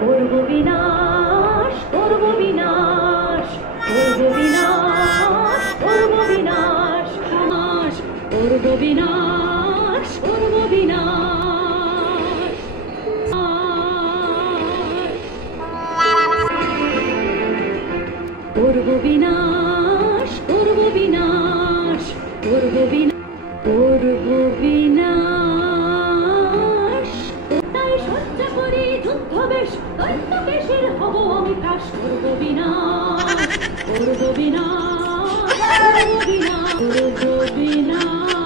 করব বিনাশ, করব বিনাশ, করব বিনাশ, করব বিনাশ, নাশ করব বিনাশ, করব বিনাশ, করব বিনাশ, করব বিনাশ, করব বিনাশ, করব বিনাশ। তাই সজ্জা করি যুদ্ধ বেশ, দৈত্যকেশের হব আমি ত্রাস। করব বিনাশ, করব বিনাশ, করব বিনাশ, করব বিনাশ।